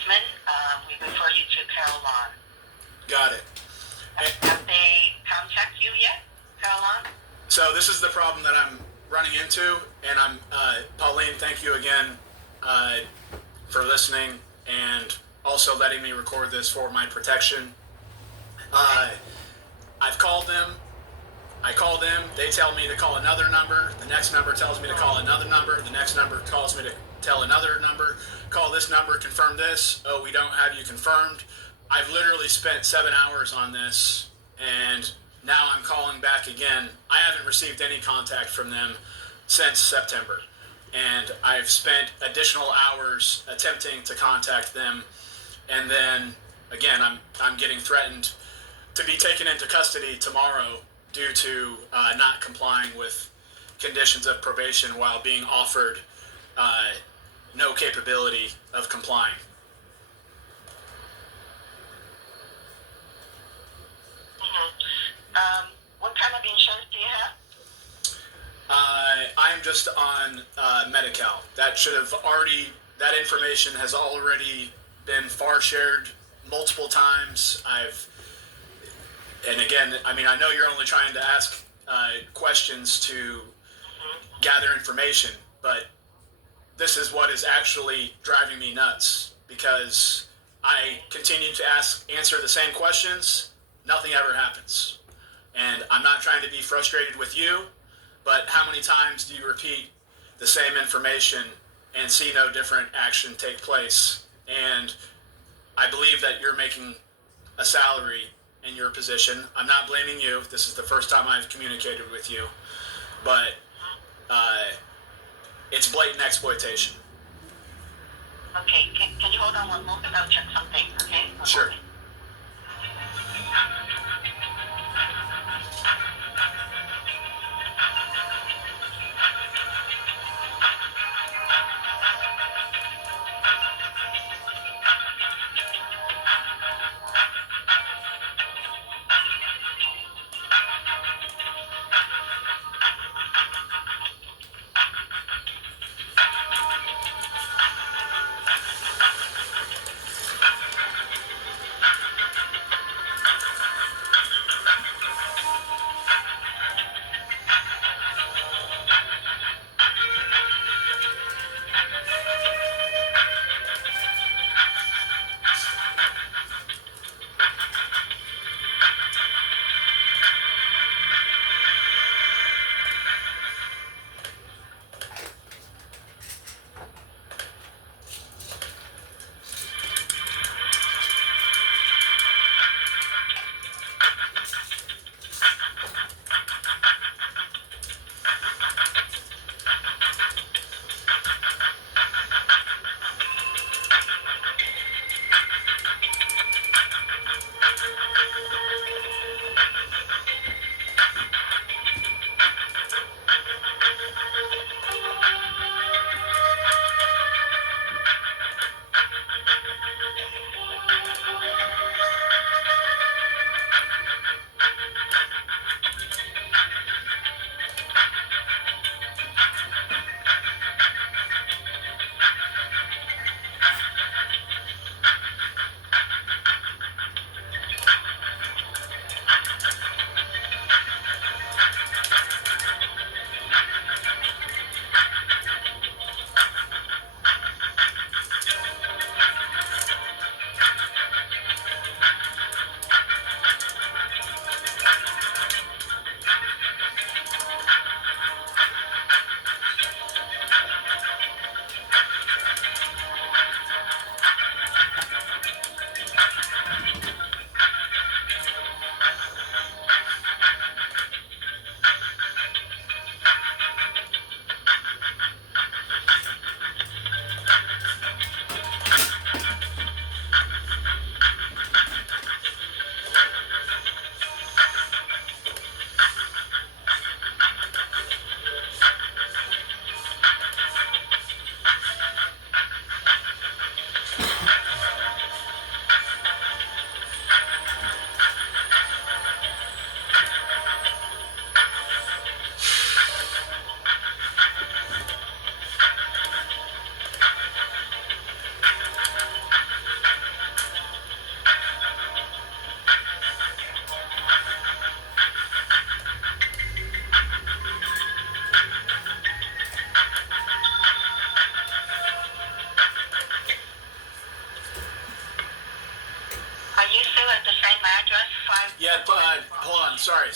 assessment, we refer you to Carolyn. Got it. Have they contacted you yet, Carolyn? So this is the problem that I'm running into, and Pauline, thank you again for listening and also letting me record this for my protection. I've called them. I call them. They tell me to call another number. The next number tells me to call another number. The next number calls me to tell another number. Call this number, confirm this. Oh, we don't have you confirmed. I've literally spent 7 hours on this, and now I'm calling back again. I haven't received any contact from them since September, and I've spent additional hours attempting to contact them, and then again I'm getting threatened to be taken into custody tomorrow due to not complying with conditions of probation while being offered no capability of complying. What kind of insurance do you have? I'm just on Medi-Cal. That information has already been far shared multiple times. And again, I mean, I know you're only trying to ask questions to gather information, but this is what is actually driving me nuts, because I continue to answer the same questions, nothing ever happens. And I'm not trying to be frustrated with you, but how many times do you repeat the same information and see no different action take place? And I believe that you're making a salary in your position. I'm not blaming you. This is the first time I've communicated with you, but it's blatant exploitation. Okay, can you hold on one moment? I'll check something, okay? Sure. Moment.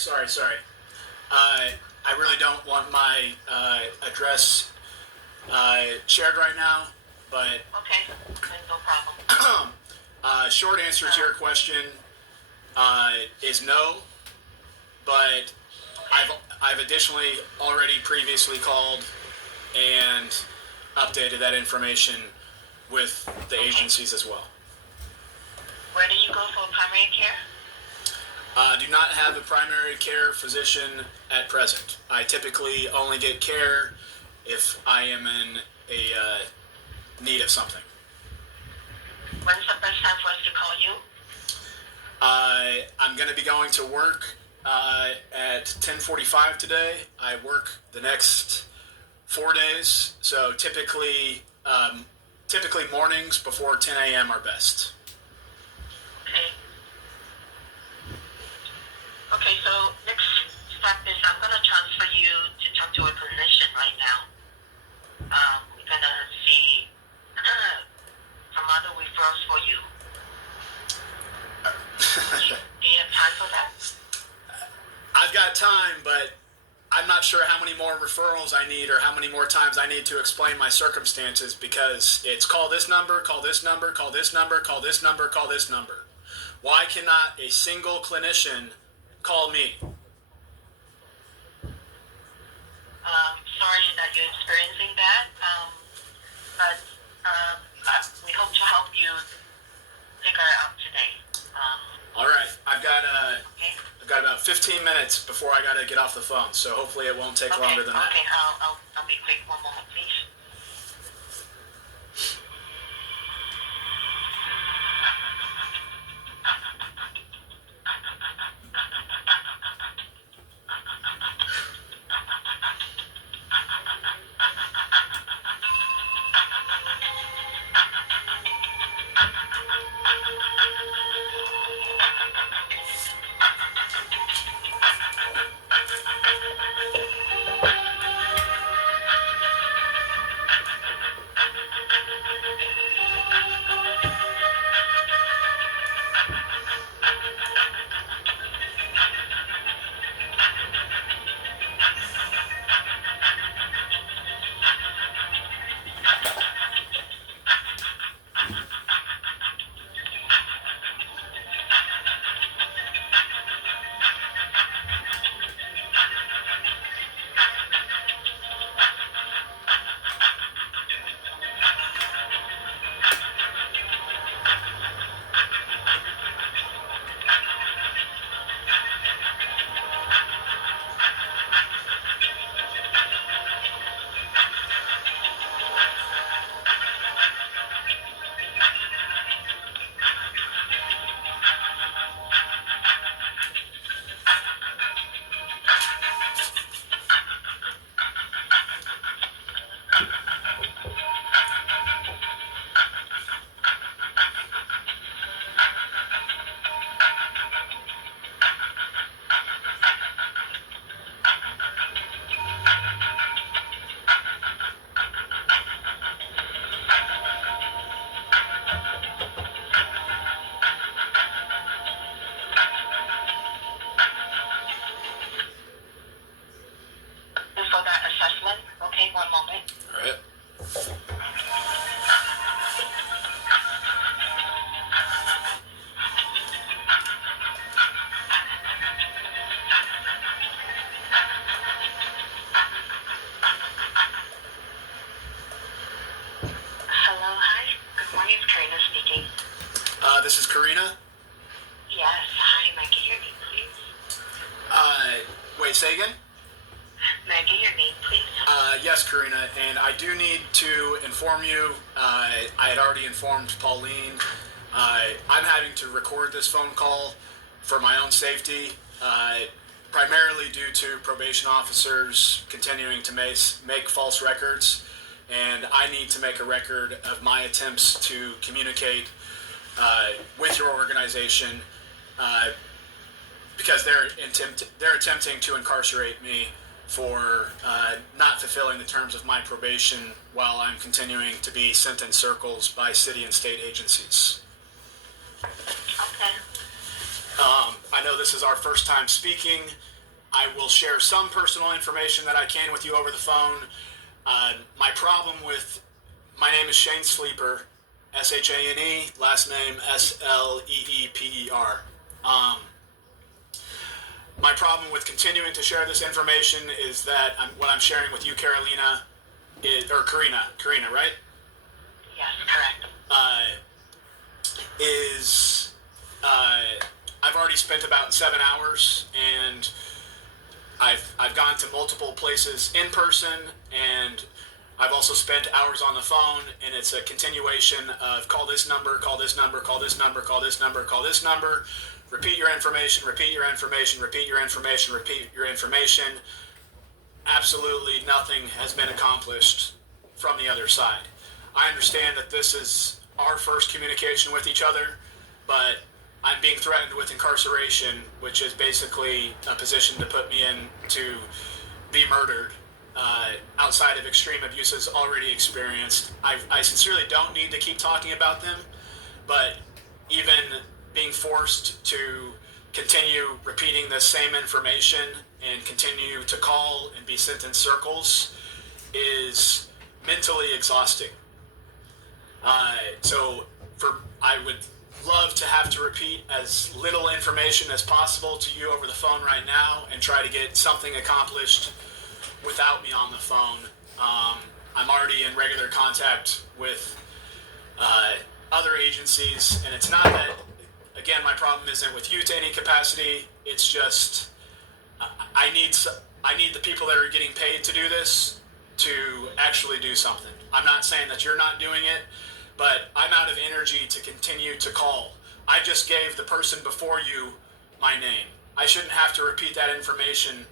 sorry. I really don't want my address shared right now, but Okay, then no problem. short answer to your question is no. But I've additionally already previously called and updated that information with the agencies as well. Where do you go for primary care? Do not have a primary care physician at present. I typically only get care if I am in a need of something. When's the best time for us to call you? I'm going to be going to work at 10:45 today. I work the next 4 days, so typically mornings before 10 a.m. are best. Okay. Okay, so next step is I'm going to transfer you to talk to a clinician right now. We're going to see some other referrals for you. Do you have time for that? I've got time, but I'm not sure how many more referrals I need or how many more times I need to explain my circumstances, because it's call this number, call this number, call this number, call this number, call this number. Why cannot a single clinician call me? Sorry that you're experiencing that, but we hope to help you figure it out today. All right, I've got Okay. about 15 minutes before I got to get off the phone, so hopefully it won't take longer than that. Okay, I'll be quick. One moment, please. For that assessment, okay, one moment. All right. Hello, hi. Good morning, it's Karina speaking. This is Karina. Yes, hi. May I get your name, please? Wait, say again? May I get your name, please? Yes, Karina, and I do need to inform you, I had already informed Pauline, I'm having to record this phone call for my own safety, primarily due to probation officers continuing to make false records, and I need to make a record of my attempts to communicate with your organization, because they're attempting to incarcerate me for not fulfilling the terms of my probation while I'm continuing to be sent in circles by city and state agencies. Okay. I know this is our first time speaking. I will share some personal information that I can with you over the phone. My problem with my name is Shane Sleeper, Shane, last name Sleeper. My problem with continuing to share this information is that what I'm sharing with you, Carolina, or Karina, right? Yes, correct. Is I've already spent about 7 hours, and I've gone to multiple places in person, and I've also spent hours on the phone, and it's a continuation of call this number, call this number, call this number, call this number, call this number, repeat your information, repeat your information, repeat your information, repeat your information. Absolutely nothing has been accomplished from the other side. I understand that this is our first communication with each other, but I'm being threatened with incarceration, which is basically a position to put me in to be murdered outside of extreme abuses already experienced. I sincerely don't need to keep talking about them, but even being forced to continue repeating the same information and continue to call and be sent in circles is mentally exhausting. I would love to have to repeat as little information as possible to you over the phone right now and try to get something accomplished without me on the phone. I'm already in regular contact with other agencies, and it's not that, again, my problem isn't with you to any capacity. It's just I need the people that are getting paid to do this to actually do something. I'm not saying that you're not doing it, but I'm out of energy to continue to call. I just gave the person before you my name. I shouldn't have to repeat that information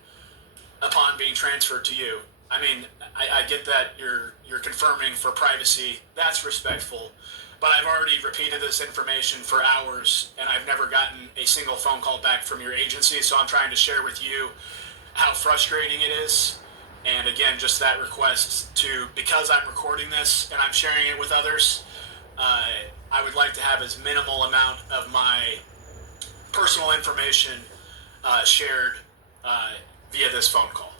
upon being transferred to you. I mean, I get that you're confirming for privacy. That's respectful. But I've already repeated this information for hours, and I've never gotten a single phone call back from your agency, so I'm trying to share with you how frustrating it is. And again, just that request to, because I'm recording this and I'm sharing it with others, I would like to have as minimal amount of my personal information shared via this phone call.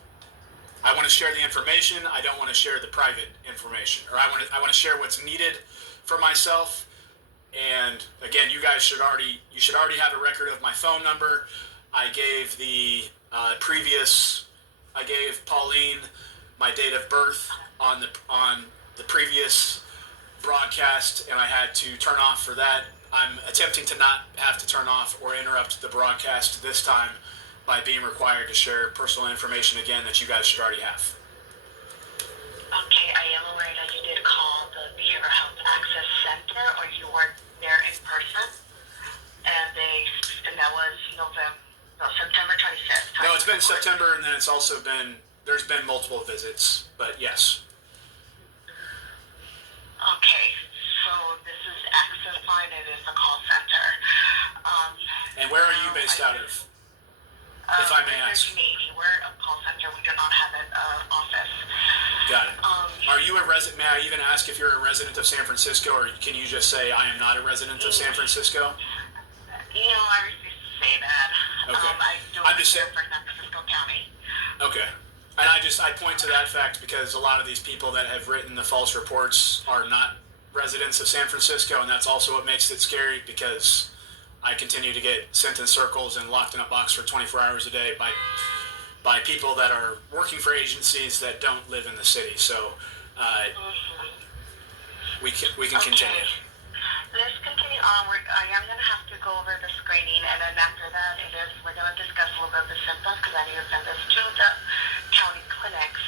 I want to share the information. I don't want to share the private information, or I want to share what's needed for myself. And again, you should already have a record of my phone number. I gave I gave Pauline my date of birth on the previous broadcast, and I had to turn off for that. I'm attempting to not have to turn off or interrupt the broadcast this time by being required to share personal information again that you guys should already have. Okay, I am aware that you did call the Behavioral Health Access Center, or you were there in person, and that was September 25th. No, it's been September, and then there's been multiple visits, but yes. Okay, so this is Access Line. It is a call center. And where are you based out of, if I may ask? We're a call center. We do not have an office. Got it. Are you a resident? May I even ask if you're a resident of San Francisco, or can you just say I am not a resident of San Francisco? I refuse to say that. Okay. I do I'm just for San Francisco County. Okay. And I point to that fact because a lot of these people that have written the false reports are not residents of San Francisco, and that's also what makes it scary, because I continue to get sent in circles and locked in a box for 24 hours a day by people that are working for agencies that don't live in the city. So we can continue. Let's continue on. I am going to have to go over the screening, and then after that, we're going to discuss a little bit of the symptoms, because I need to send this to the county clinics,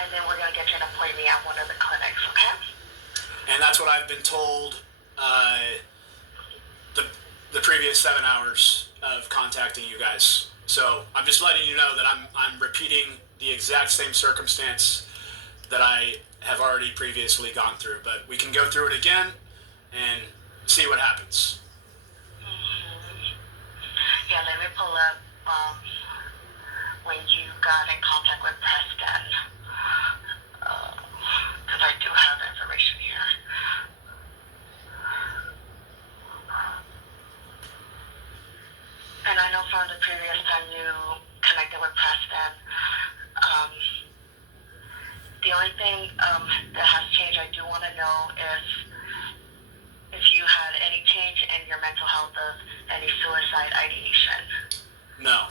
and then we're going to get you an appointment at one of the clinics, okay? And that's what I've been told the previous 7 hours of contacting you guys. So I'm just letting you know that I'm repeating the exact same circumstance that I have already previously gone through. But we can go through it again and see what happens. Yeah, let me pull up when you got in contact with Preston, because I do have information here. And I know from the previous time you connected with Preston, The only thing that has changed, I do want to know if you had any change in your mental health of any suicide ideation. No.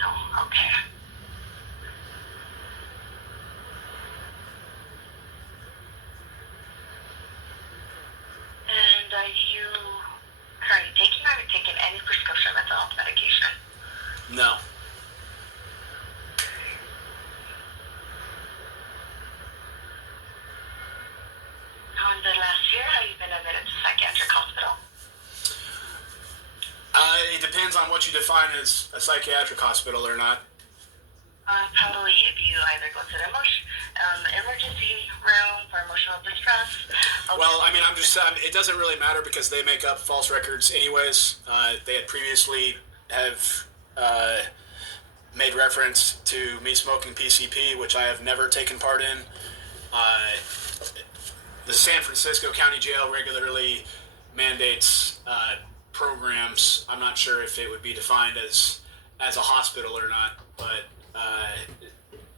No, okay. And are you currently taking or taking any prescription mental health medication? No. Now, in the last year, have you been admitted to psychiatric hospital? It depends on what you define as a psychiatric hospital or not. Probably if you either go to the emergency room for emotional distress. Well, I mean, it doesn't really matter because they make up false records anyways. They had previously have made reference to me smoking PCP, which I have never taken part in. The San Francisco County Jail regularly mandates programs. I'm not sure if it would be defined as a hospital or not, but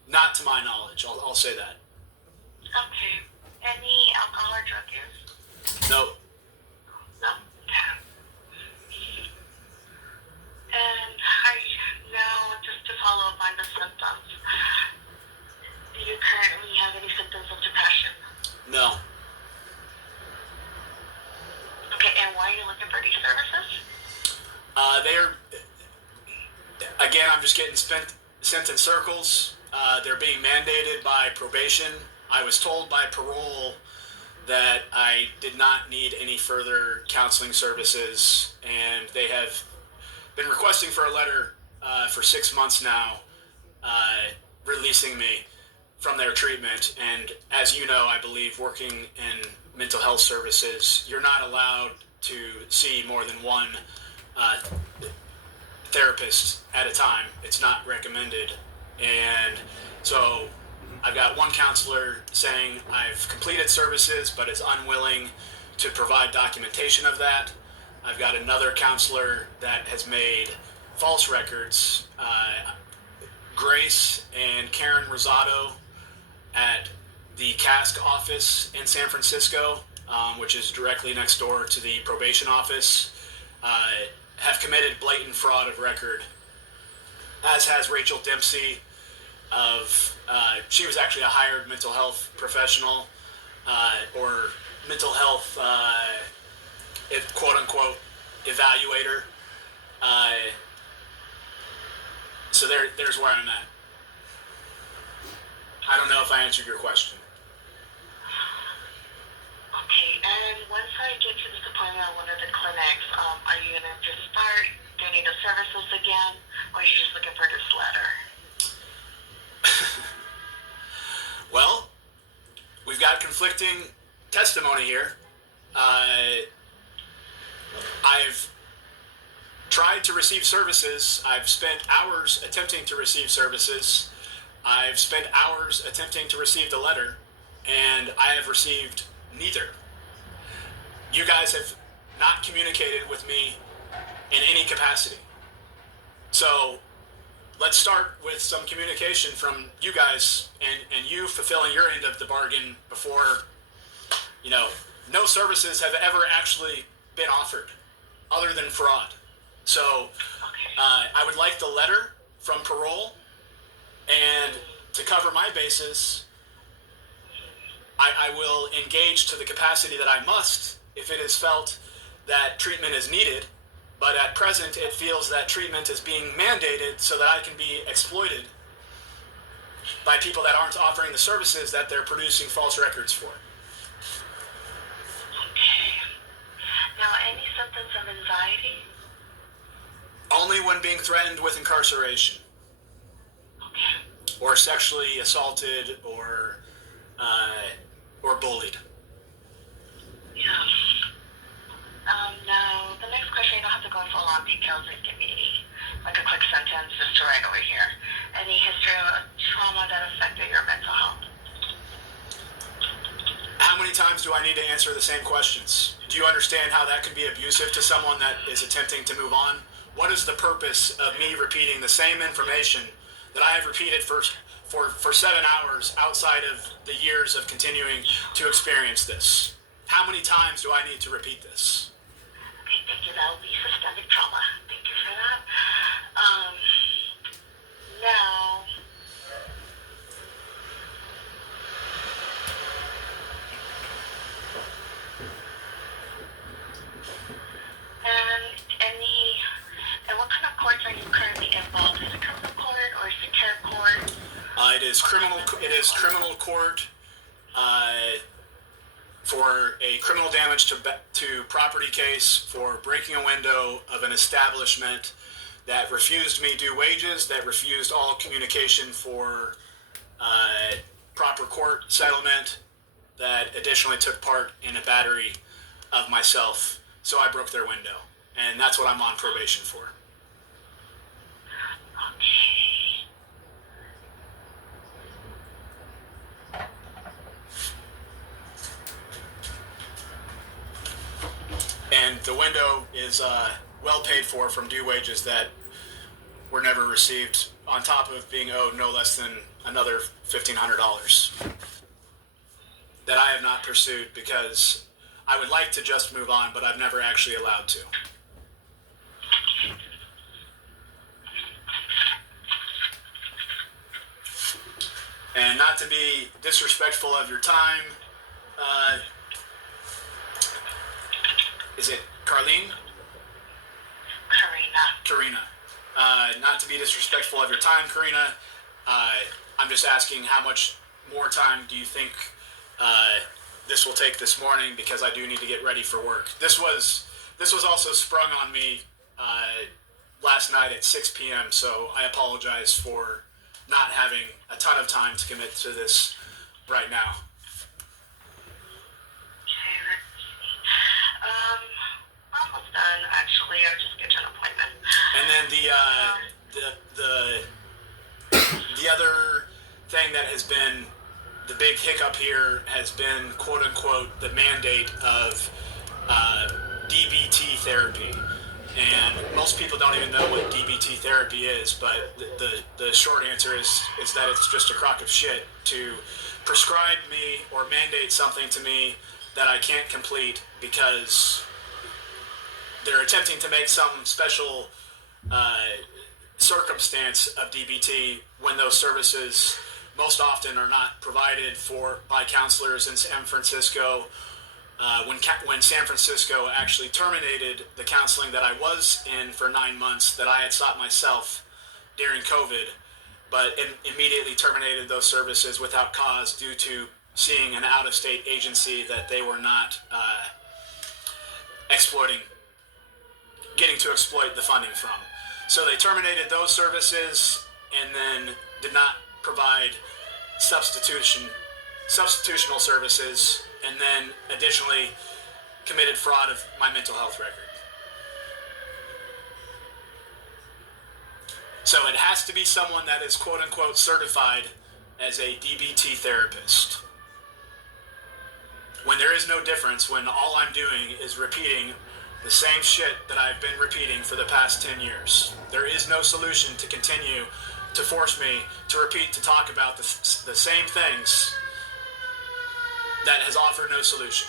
not to my knowledge. I'll say that. Okay. Any alcohol or drug use? No. No. Okay. And now, just to follow up on the symptoms, do you currently have any symptoms of depression? No. Okay, and why are you looking for these services? Again, I'm just getting sent in circles. They're being mandated by probation. I was told by parole that I did not need any further counseling services, and they have been requesting for a letter for 6 months now, releasing me from their treatment. And as you know, I believe working in mental health services, you're not allowed to see more than one therapist at a time. It's not recommended. And so I've got one counselor saying I've completed services but is unwilling to provide documentation of that. I've got another counselor that has made false records. Grace and Karen Rosado at the CASC office in San Francisco, which is directly next door to the probation office, have committed blatant fraud of record, as has Rachel Dempsey she was actually a hired mental health professional, or mental health, quote unquote, evaluator. So there's where I'm at. I don't know if I answered your question. Okay, and once I get to this appointment at one of the clinics, are you going to just start getting the services again, or are you just looking for this letter? Well, we've got conflicting testimony here. I've tried to receive services. I've spent hours attempting to receive services. I've spent hours attempting to receive the letter, and I have received neither. You guys have not communicated with me in any capacity. So let's start with some communication from you guys and you fulfilling your end of the bargain before, no services have ever actually been offered other than fraud. So I would like the letter from parole, and to cover my bases, I will engage to the capacity that I must if it is felt that treatment is needed, but at present it feels that treatment is being mandated so that I can be exploited by people that aren't offering the services that they're producing false records for. Okay. Now, any symptoms of anxiety? Only when being threatened with incarceration. Okay. Or sexually assaulted or bullied. Yeah. Now, the next question, you don't have to go into full on details, just give me like a quick sentence just to write over here. Any history of trauma that affected your mental health? How many times do I need to answer the same questions? Do you understand how that could be abusive to someone that is attempting to move on? What is the purpose of me repeating the same information that I have repeated for for 7 hours outside of the years of continuing to experience this? How many times do I need to repeat this? Okay, thank you. That will be systemic trauma. Thank you for that. Now, and what kind of courts are you currently involved? Is it criminal court or secure court? It is criminal. It is criminal court for a criminal damage to property case for breaking a window of an establishment that refused me due wages, that refused all communication for proper court settlement, that additionally took part in a battery of myself. So I broke their window, and that's what I'm on probation for. Okay. And the window is well paid for from due wages that were never received, on top of being owed no less than another $1,500 that I have not pursued because I would like to just move on, but I've never actually allowed to. And not to be disrespectful of your time, is it Carlene? Karina. Not to be disrespectful of your time, Karina. I'm just asking how much more time do you think this will take this morning, because I do need to get ready for work. This was also sprung on me last night at 6 p.m., so I apologize for not having a ton of time to commit to this right now. Okay, let's see. Almost done, actually. I'll just get you an appointment. And then the other thing that has been the big hiccup here has been, quote unquote, the mandate of DBT therapy. And most people don't even know what DBT therapy is, but the short answer is that it's just a crock of shit to prescribe me or mandate something to me that I can't complete because they're attempting to make some special circumstance of DBT when those services most often are not provided for by counselors in San Francisco. When San Francisco actually terminated the counseling that I was in for 9 months that I had sought myself during COVID, but immediately terminated those services without cause due to seeing an out-of-state agency that they were not getting to exploit the funding from. So they terminated those services and then did not provide substitutional services, and then additionally committed fraud of my mental health record. So it has to be someone that is quote unquote certified as a DBT therapist. When there is no difference, when all I'm doing is repeating the same shit that I've been repeating for the past 10 years. There is no solution to continue to force me to repeat, to talk about the same things that has offered no solution.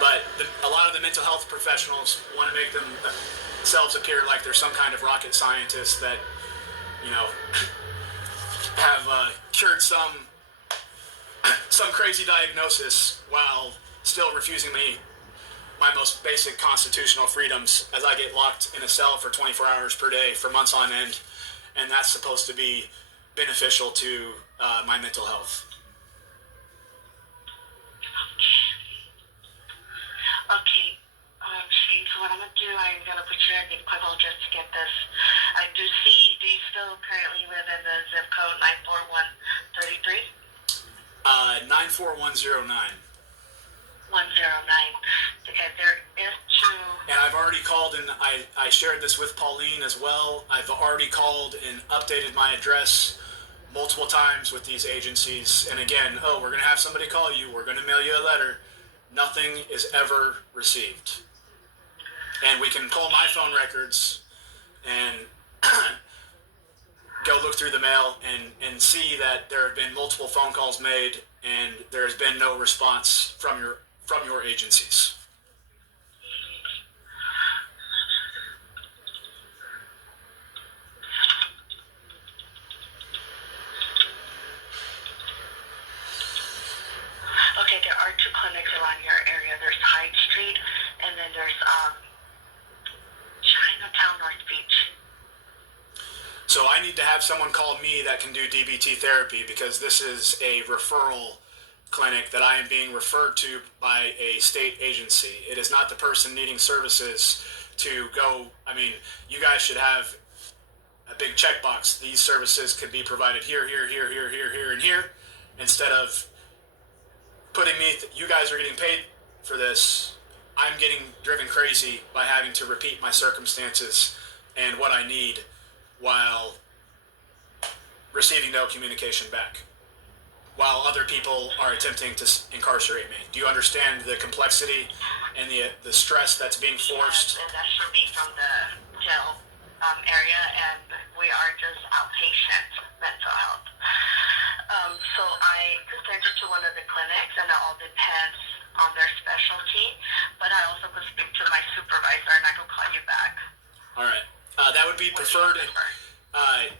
But a lot of the mental health professionals want to make themselves appear like they're some kind of rocket scientist that, have cured some crazy diagnosis while still refusing me my most basic constitutional freedoms as I get locked in a cell for 24 hours per day for months on end, and that's supposed to be beneficial to my mental health. Okay, Shane, so what I'm going to do, I'm going to put you in the quick hold just to get this. I do see, do you still currently live in the zip code 94133? 94109. 109. Okay, there is two. And I've already called, and I shared this with Pauline as well. I've already called and updated my address multiple times with these agencies. And again, we're going to have somebody call you. We're going to mail you a letter. Nothing is ever received. And we can pull my phone records, and go look through the mail and see that there have been multiple phone calls made and there has been no response from your agencies. Okay, there are two clinics around your area. There's Hyde Street, and then there's Chinatown North Beach. So I need to have someone call me that can do DBT therapy because this is a referral clinic that I am being referred to by a state agency. It is not the person needing services to go. I mean, you guys should have a big checkbox. These services could be provided here, and here, instead of putting me. You guys are getting paid for this. I'm getting driven crazy by having to repeat my circumstances and what I need while receiving no communication back, while other people are attempting to incarcerate me. Do you understand the complexity and the stress that's being forced? Yes, and that should be from the jail area, and we are just outpatient mental health. So I could send you to one of the clinics, and it all depends on their specialty, but I also could speak to my supervisor, and I could call you back. All right. That would be preferred.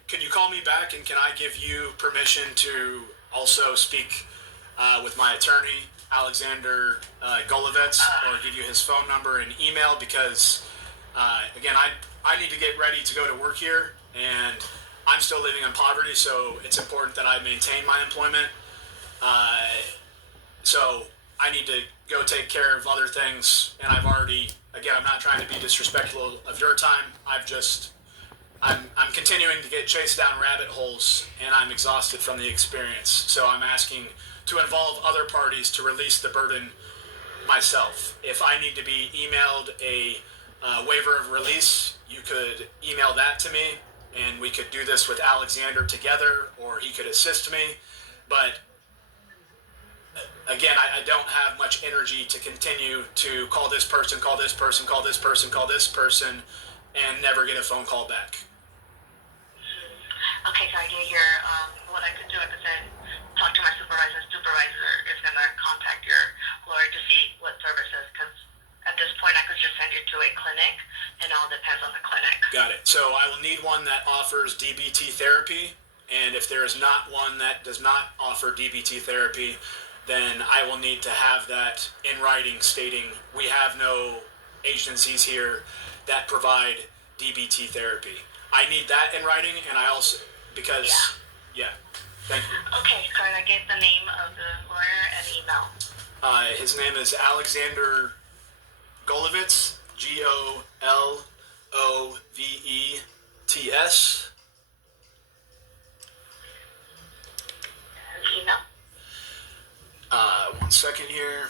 Could you call me back, and can I give you permission to also speak with my attorney, Alexander Golovets, or give you his phone number and email? Because, again, I need to get ready to go to work here, and I'm still living in poverty, so it's important that I maintain my employment. So I need to go take care of other things, and I've already, again, I'm not trying to be disrespectful of your time. I'm continuing to get chased down rabbit holes, and I'm exhausted from the experience. So I'm asking to involve other parties to release the burden myself. If I need to be emailed a waiver of release, you could email that to me, and we could do this with Alexander together, or he could assist me. But again, I don't have much energy to continue to call this person, call this person, call this person, call this person, and never get a phone call back. Okay, so I get your, what I could do, I could say, talk to my supervisor. Supervisor is going to contact your lawyer to see what services, because at this point I could just send you to a clinic, and it all depends on the clinic. Got it. So I will need one that offers DBT therapy, and if there is not one that does not offer DBT therapy, then I will need to have that in writing stating we have no agencies here that provide DBT therapy. I need that in writing, and I also, because, yeah, thank you. Okay, so I get the name of the lawyer and email. His name is Alexander Golovets, G-O-L-O-V-E-T-S. Email? 1 second here.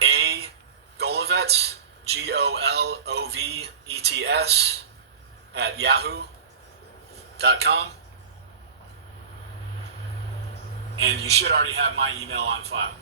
A Golovets, Golovets at yahoo.com. And you should already have my email on file.